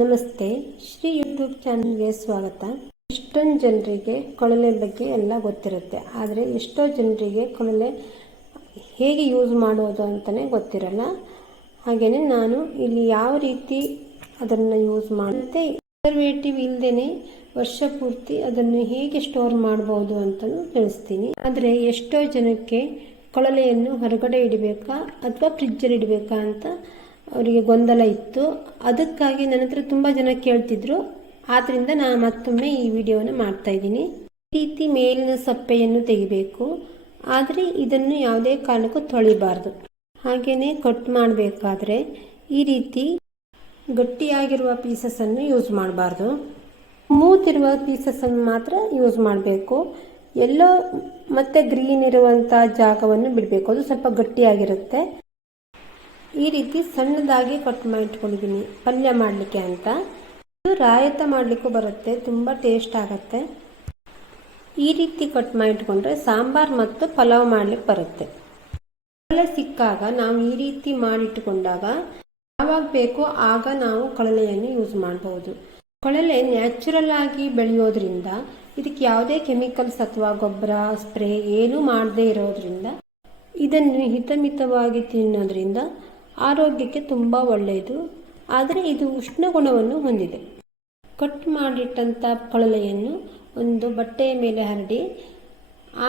ನಮಸ್ತೆ, ಶ್ರೀ ಯೂಟ್ಯೂಬ್ ಚಾನಲ್ಗೆ ಸ್ವಾಗತ. ಎಷ್ಟೊಂದು ಜನರಿಗೆ ಕೊಳಲೆ ಬಗ್ಗೆ ಎಲ್ಲ ಗೊತ್ತಿರುತ್ತೆ, ಆದರೆ ಎಷ್ಟೋ ಜನರಿಗೆ ಕೊಳಲೆ ಹೇಗೆ ಯೂಸ್ ಮಾಡೋದು ಅಂತಲೇ ಗೊತ್ತಿರಲ್ಲ. ಹಾಗೆಯೇ ನಾನು ಇಲ್ಲಿ ಯಾವ ರೀತಿ ಅದನ್ನು ಯೂಸ್ ಮಾಡುತ್ತೆ, ಪ್ರಿಸರ್ವೇಟಿವ್ ಇಲ್ಲದೇ ವರ್ಷ ಪೂರ್ತಿ ಅದನ್ನು ಹೇಗೆ ಸ್ಟೋರ್ ಮಾಡ್ಬೋದು ಅಂತಲೂ ತಿಳಿಸ್ತೀನಿ. ಆದರೆ ಎಷ್ಟೋ ಜನಕ್ಕೆ ಕೊಳಲೆಯನ್ನು ಹೊರಗಡೆ ಇಡಬೇಕಾ ಅಥವಾ ಫ್ರಿಜ್ಜಲ್ಲಿ ಇಡಬೇಕಾ ಅಂತ ಅವರಿಗೆ ಗೊಂದಲ ಇತ್ತು. ಅದಕ್ಕಾಗಿ ನನ್ನ ಹತ್ರ ತುಂಬ ಜನ ಕೇಳ್ತಿದ್ರು. ಆದ್ದರಿಂದ ನಾನು ಮತ್ತೊಮ್ಮೆ ಈ ವಿಡಿಯೋನ ಮಾಡ್ತಾ ಇದ್ದೀನಿ. ಈ ರೀತಿ ಮೇಲಿನ ಸಪ್ಪೆಯನ್ನು ತೆಗಿಬೇಕು, ಆದರೆ ಇದನ್ನು ಯಾವುದೇ ಕಾರಣಕ್ಕೂ ತೊಳಿಬಾರ್ದು. ಹಾಗೆಯೇ ಕಟ್ ಮಾಡಬೇಕಾದ್ರೆ ಈ ರೀತಿ ಗಟ್ಟಿಯಾಗಿರುವ ಪೀಸಸನ್ನು ಯೂಸ್ ಮಾಡಬಾರ್ದು. ಸ್ಮೂತ್ ಇರುವ ಪೀಸಸನ್ನು ಮಾತ್ರ ಯೂಸ್ ಮಾಡಬೇಕು. ಎಲ್ಲೋ ಮತ್ತು ಗ್ರೀನ್ ಇರುವಂಥ ಜಾಗವನ್ನು ಬಿಡಬೇಕು, ಅದು ಸ್ವಲ್ಪ ಗಟ್ಟಿಯಾಗಿರುತ್ತೆ. ಈ ರೀತಿ ಸಣ್ಣದಾಗಿ ಕಟ್ ಮಾಡಿ ಇಟ್ಕೊಂಡಿದ್ದೀನಿ ಪಲ್ಯ ಮಾಡಲಿಕ್ಕೆ ಅಂತ. ಇದು ರಾಯತ ಮಾಡಲಿಕ್ಕೂ ಬರುತ್ತೆ, ತುಂಬ ಟೇಸ್ಟ್ ಆಗುತ್ತೆ. ಈ ರೀತಿ ಕಟ್ ಮಾಡಿ ಇಟ್ಕೊಂಡ್ರೆ ಸಾಂಬಾರ್ ಮತ್ತು ಪಲಾವ್ ಮಾಡಲಿಕ್ಕೆ ಬರುತ್ತೆ. ಕೊಳಲೆ ಸಿಕ್ಕಾಗ ನಾವು ಈ ರೀತಿ ಮಾಡಿಟ್ಟುಕೊಂಡಾಗ ಯಾವಾಗ ಬೇಕೋ ಆಗ ನಾವು ಕೊಳಲೆಯನ್ನು ಯೂಸ್ ಮಾಡಬಹುದು. ಕೊಳಲೆ ನ್ಯಾಚುರಲ್ ಆಗಿ ಬೆಳೆಯೋದ್ರಿಂದ ಇದಕ್ಕೆ ಯಾವುದೇ ಕೆಮಿಕಲ್ಸ್ ಅಥವಾ ಗೊಬ್ಬರ ಸ್ಪ್ರೇ ಏನೂ ಮಾಡದೇ ಇರೋದ್ರಿಂದ ಇದನ್ನು ಹಿತಮಿತವಾಗಿ ತಿನ್ನೋದ್ರಿಂದ ಆರೋಗ್ಯಕ್ಕೆ ತುಂಬ ಒಳ್ಳೆಯದು. ಆದರೆ ಇದು ಉಷ್ಣ ಗುಣವನ್ನು ಹೊಂದಿದೆ. ಕಟ್ ಮಾಡಿಟ್ಟಂಥ ಕೊಳಲೆಯನ್ನು ಒಂದು ಬಟ್ಟೆಯ ಮೇಲೆ ಹರಡಿ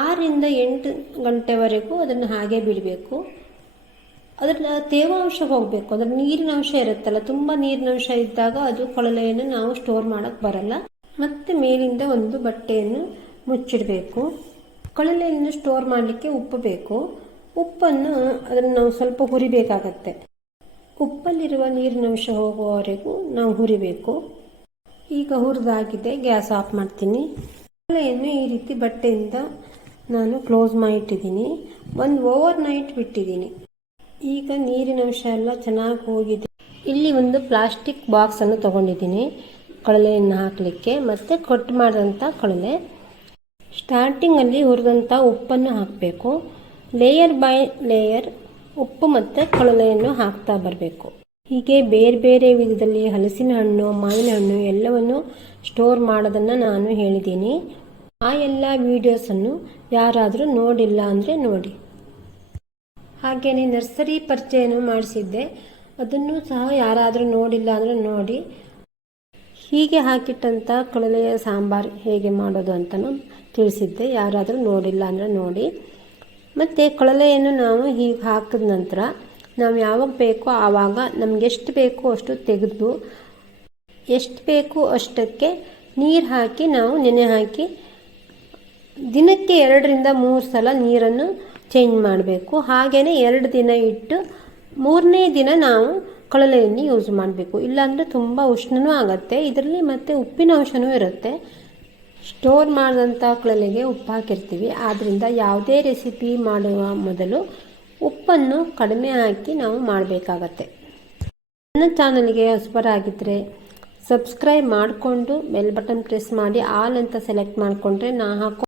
6 ರಿಂದ 8 ಗಂಟೆವರೆಗೂ ಅದನ್ನು ಹಾಗೆ ಬಿಡಬೇಕು. ಅದರ ತೇವಾಂಶ ಹೋಗಬೇಕು. ಅದರ ನೀರಿನ ಅಂಶ ಇರುತ್ತಲ್ಲ, ತುಂಬ ನೀರಿನ ಅಂಶ ಇದ್ದಾಗ ಅದು ಕೊಳಲೆಯನ್ನು ನಾವು ಸ್ಟೋರ್ ಮಾಡೋಕ್ಕೆ ಬರಲ್ಲ. ಮತ್ತು ಮೇಲಿಂದ ಒಂದು ಬಟ್ಟೆಯನ್ನು ಮುಚ್ಚಿಡಬೇಕು. ಕೊಳಲೆಯನ್ನು ಸ್ಟೋರ್ ಮಾಡಲಿಕ್ಕೆ ಉಪ್ಪು ಬೇಕು. ಉಪ್ಪನ್ನು ಅದನ್ನು ನಾವು ಸ್ವಲ್ಪ ಹುರಿಬೇಕಾಗತ್ತೆ. ಉಪ್ಪಲ್ಲಿರುವ ನೀರಿನ ಅಂಶ ಹೋಗುವವರೆಗೂ ನಾವು ಹುರಿಬೇಕು. ಈಗ ಹುರಿದಾಗಿದೆ, ಗ್ಯಾಸ್ ಆಫ್ ಮಾಡ್ತೀನಿ. ಕೊಳಲೆಯನ್ನು ಈ ರೀತಿ ಬಟ್ಟೆಯಿಂದ ನಾನು ಕ್ಲೋಸ್ ಮಾಡಿಟ್ಟಿದ್ದೀನಿ. ಒಂದು ಓವರ್ ನೈಟ್ ಬಿಟ್ಟಿದ್ದೀನಿ. ಈಗ ನೀರಿನ ಅಂಶ ಎಲ್ಲ ಚೆನ್ನಾಗಿ ಹೋಗಿದೆ. ಇಲ್ಲಿ ಒಂದು ಪ್ಲಾಸ್ಟಿಕ್ ಬಾಕ್ಸನ್ನು ತೊಗೊಂಡಿದ್ದೀನಿ ಕೊಳಲೆಯನ್ನು ಹಾಕಲಿಕ್ಕೆ. ಮತ್ತು ಕಟ್ ಮಾಡಿದಂಥ ಕೊಳಲೆ ಸ್ಟಾರ್ಟಿಂಗಲ್ಲಿ ಹುರಿದಂಥ ಉಪ್ಪನ್ನು ಹಾಕಬೇಕು. ಲೇಯರ್ ಬೈ ಲೇಯರ್ ಉಪ್ಪು ಮತ್ತು ಕೊಳಲೆಯನ್ನು ಹಾಕ್ತಾ ಬರಬೇಕು. ಹೀಗೆ ಬೇರೆ ಬೇರೆ ವಿಧದಲ್ಲಿ ಹಲಸಿನ ಹಣ್ಣು, ಮಾವಿನ ಹಣ್ಣು ಎಲ್ಲವನ್ನು ಸ್ಟೋರ್ ಮಾಡೋದನ್ನು ನಾನು ಹೇಳಿದ್ದೀನಿ. ಆ ಎಲ್ಲ ವಿಡಿಯೋಸನ್ನು ಯಾರಾದರೂ ನೋಡಿಲ್ಲ ಅಂದರೆ ನೋಡಿ. ಹಾಗೆಯೇ ನರ್ಸರಿ ಪರಿಚಯನೂ ಮಾಡಿಸಿದ್ದೆ, ಅದನ್ನು ಸಹ ಯಾರಾದರೂ ನೋಡಿಲ್ಲ ಅಂದರೆ ನೋಡಿ. ಹೀಗೆ ಹಾಕಿಟ್ಟಂಥ ಕೊಳಲೆಯ ಸಾಂಬಾರು ಹೇಗೆ ಮಾಡೋದು ಅಂತಲೂ ತಿಳಿಸಿದ್ದೆ, ಯಾರಾದರೂ ನೋಡಿಲ್ಲ ಅಂದರೆ ನೋಡಿ. ಮತ್ತು ಕೊಳಲೆಯನ್ನು ನಾವು ಹೀಗೆ ಹಾಕಿದ ನಂತರ ನಾವು ಯಾವಾಗ ಬೇಕೋ ಆವಾಗ ನಮ್ಗೆ ಎಷ್ಟು ಬೇಕೋ ಅಷ್ಟು ತೆಗೆದು ಎಷ್ಟು ಬೇಕು ಅಷ್ಟಕ್ಕೆ ನೀರು ಹಾಕಿ ನಾವು ನೆನೆ ಹಾಕಿ ದಿನಕ್ಕೆ 2 ರಿಂದ 3 ಸಲ ನೀರನ್ನು ಚೇಂಜ್ ಮಾಡಬೇಕು. ಹಾಗೆಯೇ 2 ದಿನ ಇಟ್ಟು 3ನೇ ದಿನ ನಾವು ಕೊಳಲೆಯನ್ನು ಯೂಸ್ ಮಾಡಬೇಕು. ಇಲ್ಲಾಂದರೆ ತುಂಬ ಉಷ್ಣನೂ ಆಗುತ್ತೆ. ಇದರಲ್ಲಿ ಮತ್ತು ಉಪ್ಪಿನ ಅಂಶನೂ ಇರುತ್ತೆ. ಸ್ಟೋರ್ ಮಾಡಿದಂಥ ಕೊಳಲೆಗೆ ಉಪ್ಪು ಹಾಕಿರ್ತೀವಿ. ಆದ್ದರಿಂದ ಯಾವುದೇ ರೆಸಿಪಿ ಮಾಡುವ ಮೊದಲು ಉಪ್ಪನ್ನು ಕಡಿಮೆ ಹಾಕಿ ನಾವು ಮಾಡಬೇಕಾಗತ್ತೆ. ನನ್ನ ಚಾನಲ್ಗೆ ಹೊಸಬರಾಗಿದ್ದರೆ ಸಬ್ಸ್ಕ್ರೈಬ್ ಮಾಡಿಕೊಂಡು ಬೆಲ್ ಬಟನ್ ಪ್ರೆಸ್ ಮಾಡಿ ಆಲ್ ಅಂತ ಸೆಲೆಕ್ಟ್ ಮಾಡಿಕೊಂಡ್ರೆ ನಾ ಹಾಕೋ